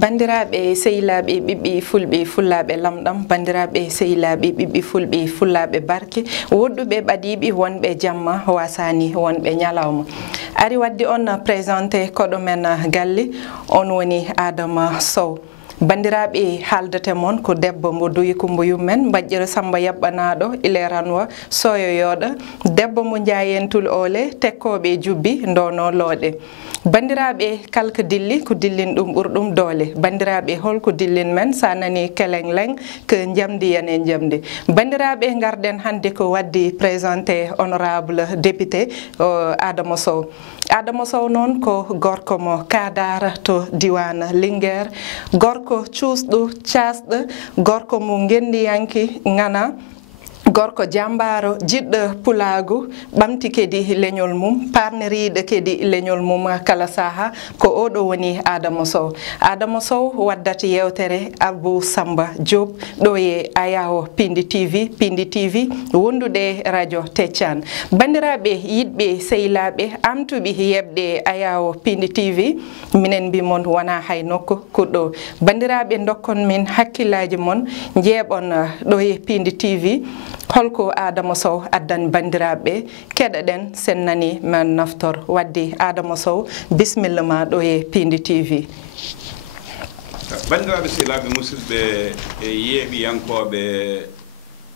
bandiraɓe sehilaɓe ɓiɓɓe fulɓe fullaɓe lamɗam bandiraɓe sehilaɓe ɓiɓɓe fulɓe fullaɓe barke wodduɓe ɓadiɓe wonɓe jamma wasani wonɓe ñalawma ari wadde on présenté koɗo men galle on woni Adama Sow bandiraɓe haaldete moon ko debbo mo duyi ko mboyum men mbajjere Samba yaɓɓanaɗo ileranwa soyoyoɗo debbo mo jayentul ole tekkoɓe jubbi ndono looɗe bandiraɓe kalko dilli ko dillin ɗum ɓurɗum doole bandiraɓe holko dillin men sa nani keleng leng ko jamdi yane jamdi bandiraɓe garden hande ko waddi présenté honorable député Adama Sow Adama Sow noon ko gorko mo kadara to diwan Linguére gorko cuusɗo casɗo gorko mo gendiyanki ngana gorko jambaro jiɗɗo pulagu ɓamti kedi leñol mum parneriɗo kedi leñol mum kala saha ko oɗo woni Adama Sow Adama Sow waddata yewtere Abou Samba Diop ɗo e Ayawo Pindi TV wondude radio Teccan bandiraɓe yiɗɓe sehilaɓe amtuɓe yebde Ayawo Pindi TV minen mbimon wona hay nokku kuɗɗo bandiraɓe dokkon min hakkillaji mon jeeɓon ɗo e Pindi TV holko Adama Sow addan bandiraɓe keɗoɗen sen nani man naftor waddi Adama Sow bisimilla ma ɗo e Pindi TV bandiraɓe sehilaɓe musidɓe e yeeɓiyankoɓe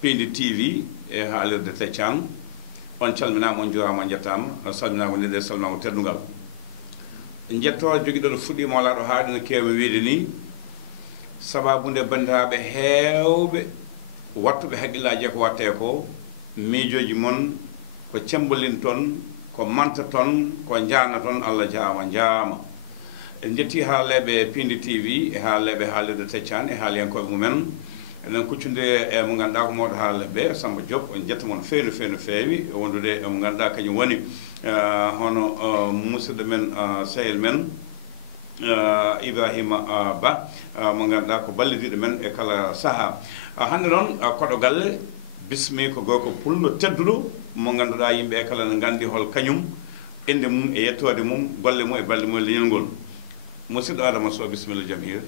Pindi TV e haalirde Teccan on calminama on jurama on jettama salminama nde salminama teddugal jetto joguiɗo ɗo fuɗɗima wala ɗo haaɗi no kewmi wiide ni sababude bandiraɓe hewɓe wattuɓe haqqillaji ko watte ko miijoji mon ko cembolin ton ko manta ton ko jaana ton Allah jaama en jetti haalleɓe Pindi TV e haalleɓe haalirde Teccan e haaliyankoɓe mumen enen kuccude e mo ganduɗa ko mawɗo haalleɓe Samba Diop on jetta mon feewi no feewi wondude mo ganduɗa kañum woni hono musidɗo men Sahel men Ibrahima Ba mo ganduɗa ko ballidiɗo men e kala saaha hande noon koɗo galle bismi ko gorko pullo tedduɗo mo ganduɗa yimɓe e kala ne gandi hol kañum inde mum e yettode mum golle mum e balɗe mum e leñol ngol musidɗo Adama Sow bisimilla jaam hiire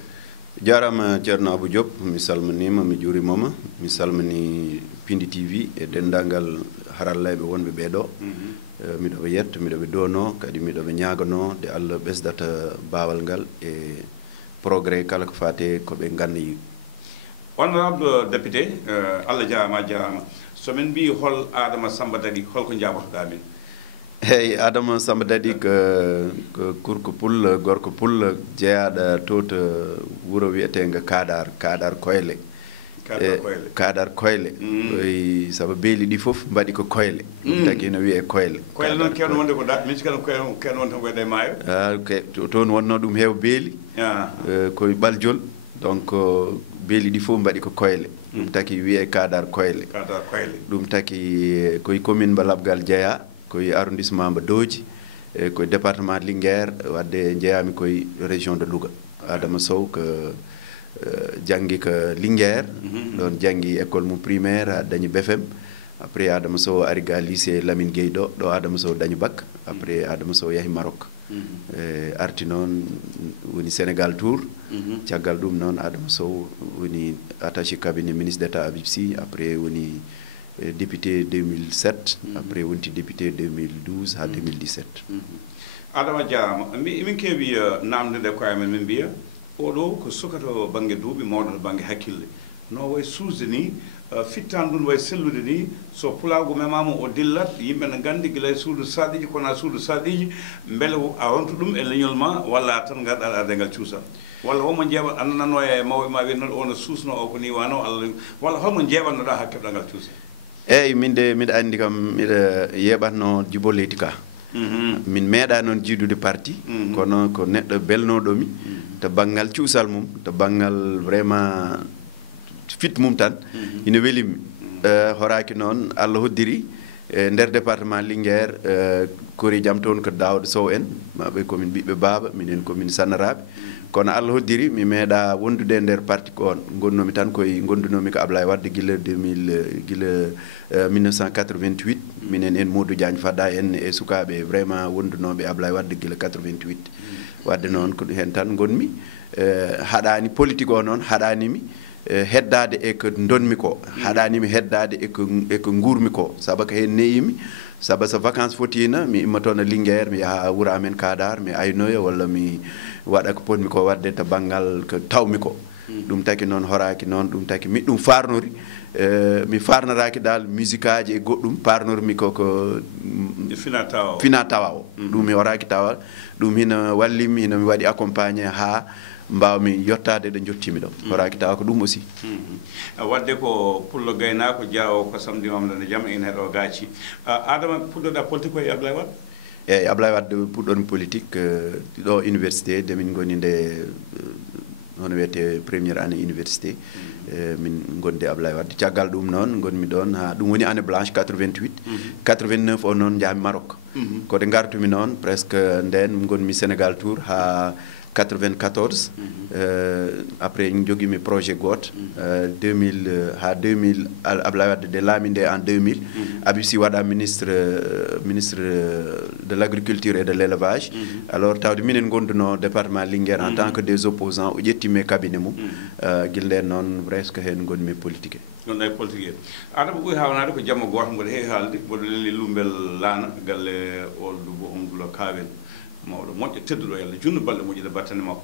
jarama ceerno Abou Diop mi salminima mi juurimama mi salmini Pindi TV e dendagal harallayɓe wonɓe ɓeɗo miɗoɓe yetto miɗoɓe dono kadi miɗoɓe ñagano de Allah ɓesdata bawal ngal e progrès kala ko fate koɓe gannayi honorable député Allah jarama somin mbi hol Adama Samba Daɗi holko jabotoɗa min eyyi Adama Samba Daɗi ko kurko pulla gorko pulla jeeyaɗo to to wuuro wiyetega kadar koyle kadar koyle oyi saabu beeli ɗi foof mbaɗi ko koyle tagui no wiye koyle noon kewno wonde ko da min cikano kewno wonta koyɗe maayo toon wonno ɗum heew beeli koye ɓaljol donc beeli ɗi fof mbaɗi ko koyle ɗum taki wiye kadar koyle ɗum taki koye commune mba Labgal jeeya koye arrondissement mba Dooji e koye département Linguére wadde jeeyami koye région de Louga Adama Sow ko janggi ko Linguére ɗon janggi école mum primaire a dañi BFM après Adama Sow ari ga lycée Lamine Gueye ɗo Adama Sow dañi bac après Adama Sow yahi Maroc arti noon woni Sénégal tour caggal ɗum noon Adama Sow woni attaché cabinet ministre d'état Habib Sy après woni député 2007 après wonti député 2012 ha 2017 Adama jarama min keewi namdede koye men min mbiya oɗo ko sukato banggue duuɓi mawɗo to banggue hakkille no way suusde ni fittan ɗum way sellude ni so pulago memama o dillat yimɓe ne gandi guila e suudu saɗiji kona suudu saɗiji beele a rontu ɗum e leñol ma walla tan garɗa ardengal cuusal walla womo jeeɓat annanano e mawɓe ma wiya noon ono suusno o ko ni wano Allah walla holmo jeeɓatnoɗa ha keɓɗa ngal cuusal eyyi minde mbiɗa andi kam mbiɗa yeɓatno Djibo Leyti Ka min meeɗa noon jiidude parti kono ko neɗɗo belnoɗomi to banggal cuusal mum to banggal vraiment fit mum tan ina welimi horaki noon Allah hoddiri nder département Linguére kori jam toon ko Daouda Sow en maɓe komin ɓiɓɓe baaba minen komin sannaraɓe kono Allah hoddiri mi meeɗa wondude nder parti ko on gonnomi tan koye gondunomi ko Ablaye Wade gila 1988 minen en Modou Diagne Fada en e sukaɓe vraiment wondunoɓe Ablaye Wade gila 88 wadde noon ko hen tan gonmi haɗani politique o noon haɗanimi heddade e ko donmi ko haɗanimi heddade e ko guurmi ko saabu ko hen neyimi saabu so vacance fotina mi imma toon Linguére mi yaha wuuro amen Kadar mi aynoya walla mi waɗa ko potmi ko wadde to banggal ko tawmi ko ɗum taki noon horaki noon ɗum taki miɗum farnori mi farnoraki dal musique aji e goɗɗum parnormi koko fina tawa o ɗum mi horaki tawa ɗum hina wallimi hina mi waɗi accompagné ha mbawmi yottade ɗo jottimi ɗo horaki tawa ko ɗum aussi wadde ko pullo gaynako jaawo ko samedi mamdane jaam en heɗo gaaci adama puɗɗoɗa politique koye Ablaye Wade eyyi Ablaye Wade puɗɗon politique ɗo université de min goni nde hono wiyete première année université min gonde Ablaye Wade caggal ɗum noon gonmi ɗon ha ɗum woni année blanche 88 89 o noon jahmi Maroc kode gartumi noon presque nden gonmi Sénégal tour ha 94 après jogui mi projet goto 2000 ha 2000 Ablaye Wade de laaminde en 2000 Abibsi waɗa ministre de l'agriculture et de l'élevage alors tawde minen gonduno département Linguére en tant que des opposants o ƴettimi cabinet mum guil nden noon presque hen gonmi politique gonɗa e politique adama ɓuuri hawnade ko jamma goto mboɗo heewi haalde mboɗo lelli lumbel laana galle oldubo Hamdoullah Kawen mawɗo moƴƴo tedduɗo yalla junno balɗe moƴƴude battane makko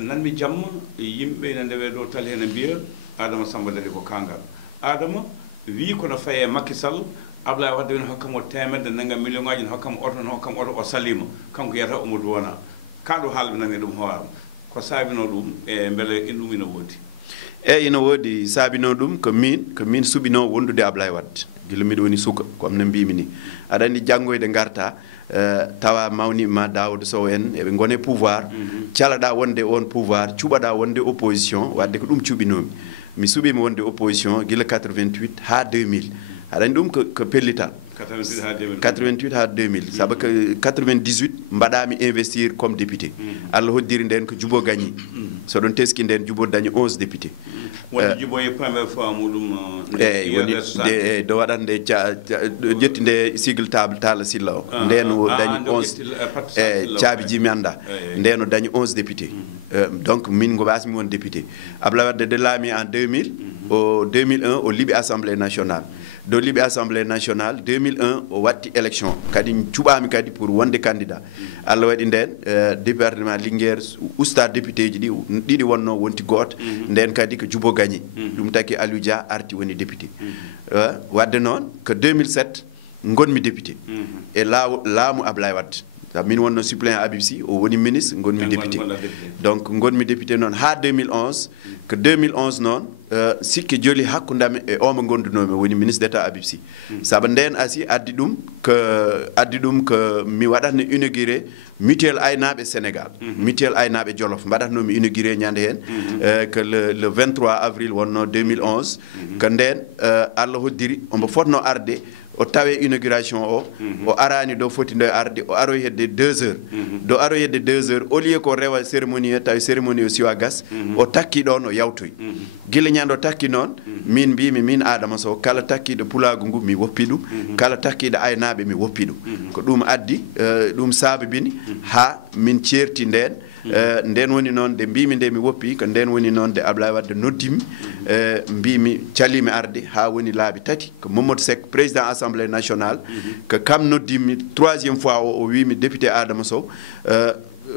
nanmi jamma yimɓe ne ndewe ɗo tali hene mbiya Adama Samba Dali ko kangal Adama wi kono faye Macky Sall Ablaye Wade woni hokkamo temedde nagam million ngaji ne hokkamo oto o salima kanko yiyata Oumou wona kaɗo haalɓe nani ɗum hoorama ko saabino ɗum e beele en ɗum ina woodi eyyi ina woodi saabino ɗum ko min suɓino wondude Ablaye Wade guila miɗo woni suka comme no mbimi ni aɗa andi janggoyde garta tawa mawnima Daouda Sow en eɓe gone pouvoir calaɗa wonde on pouvoir cuɓaɗa wonde opposition wadde ko ɗum cuɓinomi mi suuɓimi wonde opposition guila 88 ha 2000 aɗa andi ɗum ko pellital 88 ha 2000 saabu ko 98 mbaɗami investir comme député Allah hoddiri nden ko Djibo gagni so ɗon teski nden Djibo dañi 11 député wonde Djibo e première fois muɗum eyyi woni do waɗande ƴetti nde sigle table Talla Sylla o nden o dañi 11 caabi mi anda nden o dañi 11 député donc min go wasmi won député Ablaye Wade de laami en 2000 au 2001 o liɓi assemblée nationale do liɓi assemblée nationale 2001 o watti élection kadi cuɓami kadi pour wonde candidat Allah waɗi nden département Linguére usta député ji ɗiɗi wonno wonti goto nden kadi ko Djibo gagni ɗum taki Aliou Dia arti woni député wadde noon ko 2007 gonmi député e laamu Ablaye Wade min wonno suppléant Abibsi o woni ministre gonmi député donc gonmi député noon ha 2011 ko 2011 noon sikki joli hakkudami e omo gondunomi woni ministre d'état Abibsi saabu nden asi addi ɗum ko mi waɗatno inauguré mutuel aynaɓe Sénégal mutuel aynaɓe Jolof mbaɗatnomi inauguré ñande hen que le 23 avril wonno 2011 ko nden Allah hoddiri omo fotno arde o tawe inauguration o arani do foti ndo arde o aroy hedde 2 heures do aroy hedde 2 heures au lieu ko rewa cérémonie tawi cérémonie o siwa gas o takki ɗon o yawtoy guila ñande o takki noon min mbimi min Adama Sow kala takkiɗo pulagu ngu mi woppi ɗum kala takkiɗo aynaɓe mi woppi ɗum ko ɗum addi ɗum sababini ha min certi nden nden woni noon de mbimi nde mi woppi ko nden woni noon de Ablaye Wade noddimi mbimi calimi arde ha woni laabi tati ko Mamadou Seck président assemblée nationale que kam noddimi 3e fois o wimi député Adama Sow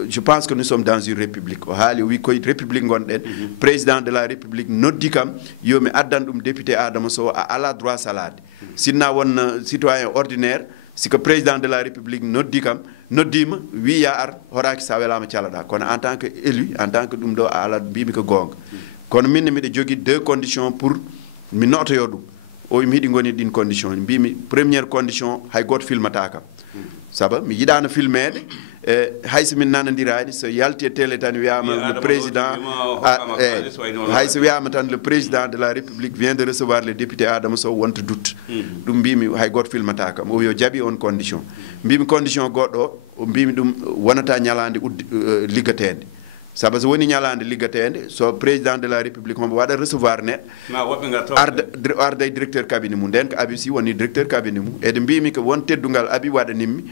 je pense que nous sommes dans une république o haali wi koye république gonɗen président de la république noddi kam yomi addan ɗum député Adama Sow a ala droit salade sinna won citoyen ordinaire siko président de la république noddi kam noddima wiya ar horaki sa welama calaɗa kono en tant que élu en tant que ɗum ɗo a ala mbimi ko gonga kono minne miɗa jogui 2 conditions pour mi notoyo ɗum o mi hiɗi goni ɗin condition mbimi première condition hay goto filmata kam saba mi yiɗano filmede hayso min nanodiraani so yalti e télé tan wiyama le président hayso wiyama tan le président de la république vient de recevoir le député Adama Sow wonta doute ɗum mbimi hay goto filmata kam o yo jaaɓi on condition mbimi condition goɗɗo o mbimi ɗum wonata ñalande liggatede sabu so woni ñalande liggatede so président de la république hombo waɗa recevoir neɗɗo arda e directeur cabinet mum nden ko abi si woni directeur cabinet mum ede mbimi ko won teddungal abi waɗanimmi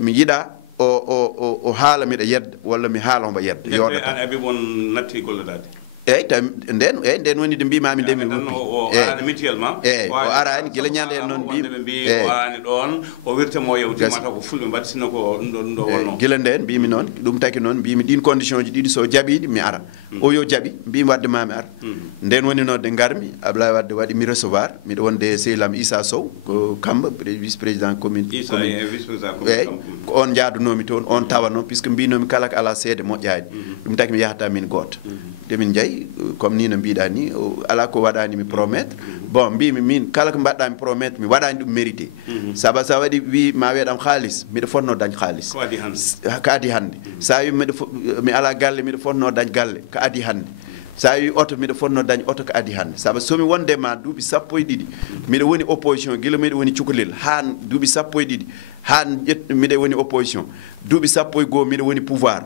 mi yiɗa o haala miɗa yedda walla mi haala hombo yedda yoɗata abi won natti gollodade eyyi nden woni de mbimami nde mi wuppi o arani guila ñande en noon mbi o ani ɗon o wirtamo yewtimata ko fulɓe mbaɗi sinno ko ɗo wonno guila nden mbimi noon ɗum taki noon mbimi ɗin condition ji ɗiɗi so jaɓiɗi mi ara o yo jaaɓi mbimi wadde mami ara nden woni noon de garmi Ablaye Wade waɗi mi recevoir miɗo wonde sehlam Issa Sow ko Kamba vice président commune eyyi ko on jaadunomi toon on tawa noon puisque mbinomi kala ko ala seede moƴƴani ɗum taki mi yahata min goto demin jayi comme ni no mbiɗa ni ala ko waɗani mi promettre bon mbimi min kala ko mbaɗɗami promettre mi waɗani ɗum mérité saba sa waɗi wi ma wiyaɗam haalis miɗo fotno dañ haalis ko adi hande sa wi mi ala galle miɗo fotno dañ galle ko adi hande sa wi oto miɗo fotno dañ oto ko adi hande saba somi wonde ma duuɓi 12 miɗo woni opposition guila miɗo woni cukalel han duuɓi 12 han miɗo woni opposition duuɓi 11 miɗo woni pouvoir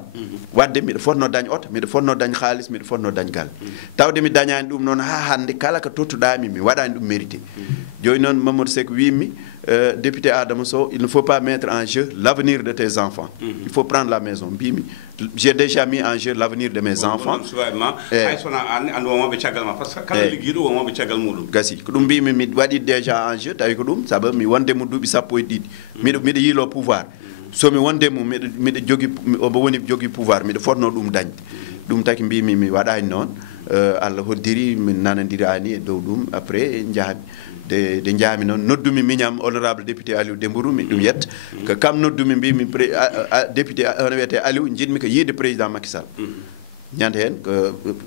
wadde miɗo fotno dañ oto miɗo fotno dañ haalis miɗo fotno dañ galle tawde mi dañani ɗum noon ha hande kala ko tottuɗami mi waɗani ɗum mérité joni noon Mamadou Seck wimi député Adama Sow il ne faut pas mettre en jeu l'avenir de tes enfants il faut prendre la maison mbimi j'ai déjà mis en jeu l'avenir de mes enfants gasi ko ɗum mbimi mi waɗi déjà en jeu tawi ko ɗum saabu mi wonde mo duuɓi 12 miɗo yiilo pouvoir somi wonde mo miɗo jogui omo woni jogui pouvoir miɗo fotno ɗum dañde ɗum taki mbimi mi waɗani noon Allah hoddiri min nanandirani e dow ɗum après jahami de jaami noon noddumi miñam honorable député Aliou Dembourou mi ɗum yetta ko kam noddumi mbimi député ono wiyete Aliou jiɗmi ko yiide président Macky Sall ñande hen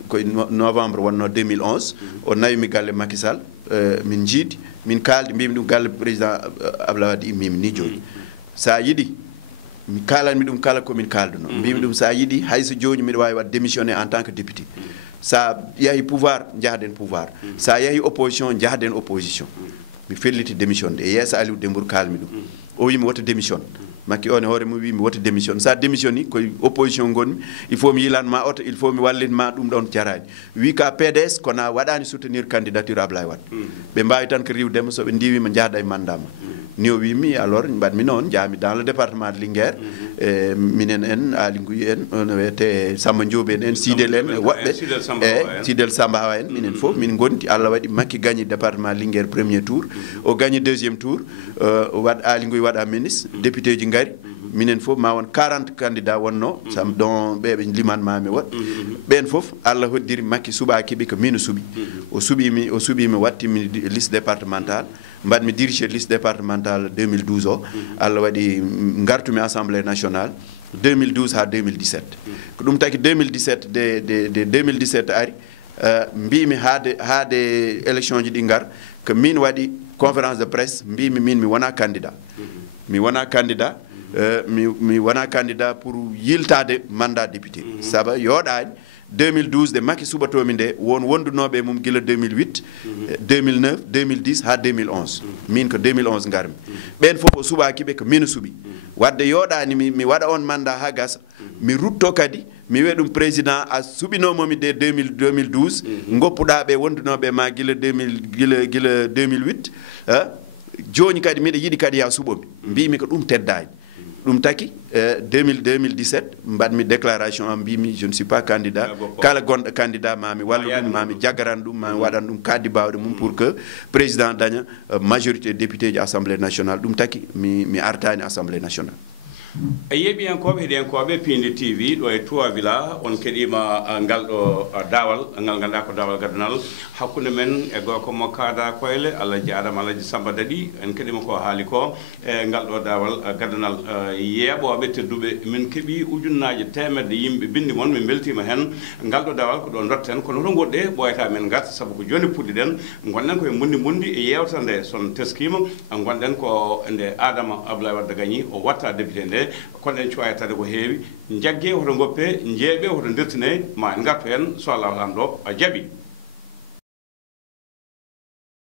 ko novembre wonno 2011 o nawimi galle Macky Sall min jiidi min kaldi mbimi ɗum galle président Abdoulaye Wade immimi ni joni sa yiiɗi mi kalanmi ɗum kala komin kalduno mbimi ɗum sa yiiɗi hayso joni miɗa wawi wadde démissionné en tant que député sa yahi pouvoir jahaden pouvoir sa yahi opposition jahaden opposition mi felliti démission e yeesa Aliou Dembourou kalmi ɗum o wimi woto démission makki on e hoore mum wimi woto démission sa démissionni koye opposition gonmi il faut mi yilanma oto il faut mi wallinma ɗum ɗon jarani wi ka PDS kono waɗani soutenir candidature Ablaye Wade ɓe mbawi tan ko riwdema soɓe ndiwima jahda e mandama ni o wimi alors mbaɗmi noon jaami dans le département de Linguère minen en Ali Ngouye en ono wiyete Samba Diop en Sidel en woɓɓe Sidel Samba Hawa en minen fof min gondi Allah waɗi makki gagné département Linguère premier tour o gagné deuxième tour waɗ Ali Ngouye waɗa ministre député ji ngari minen fof ma won 40 candidats wonno sam don ɓeɓe limanmami woɗ ɓen fof Allah hoddiri makki suɓakiɓe ko min suuɓi o suuɓimi wattimi liste départementale mbaɗmi dirigé liste départementale 2012 o Allah waɗi gartumi assemblée nationale 2012 ha 2017 ko ɗum taki 2017 de 2017 ari mbimi haade élection ji ɗi ngar ko min waɗi conférence de presse mbimi min mi wona candidat mi wona candidat mi wona candidat pour yiltade mandat député saabu yooɗani 2012 de makki suɓatomi nde won wondunoɓe mum gila 2008 2009 2010 ha 2011 min ko 2011 garmi ɓen fof o suɓakiɓe ko min suuɓi wadde yooɗani mi waɗa on mandat ha gasa mi rutto kadi mi wiya ɗum président a suɓinomomi de 2012 goppuɗaɓe wondunoɓe ma gila 2008 joni kadi miɗa yiiɗi kadi ya suɓomi mbimi ko ɗum teddani ɗum taki 2017 mbaɗmi déclaration am mbimi je ne suis pas candidat kala gonɗo candidat mami wallu ɗum mami jaggaran ɗum mami waɗan ɗum kaddi bawɗe mum pour que président daña majorité député ji assemblée nationale ɗum taki mi artani assemblée nationale e yeɓiyankoɓe heɗiyankoɓe Pindi TV ɗo e Touba Villa on keɗima ngal ɗo dawal ngal ganduɗa ko dawal gaddanal hakkude men e gorko mo Kada Koyle Alaji Adama Alaji Samba Dadi en keɗima ko haali ko e ngal ɗo dawal gaddanal yeeɓoɓe tedduɓe min keeɓi ujunnaje temedde yimɓe bindi moon min beltima hen ngal ɗo dawal ko ɗo dotten kono to goɗɗe ɓoyata men garta saabu ko joni puɗɗiɗen gonɗen koye mundi e yewta nde son teskima gonɗen ko nde Adama Abdoulaye Wade Gagny o watta député nde kono en cuwayatade ko heewi jagge hoto goppe jeeɓe hoto dirtine ma en gartu hen so Allah lamɗo a jaaɓi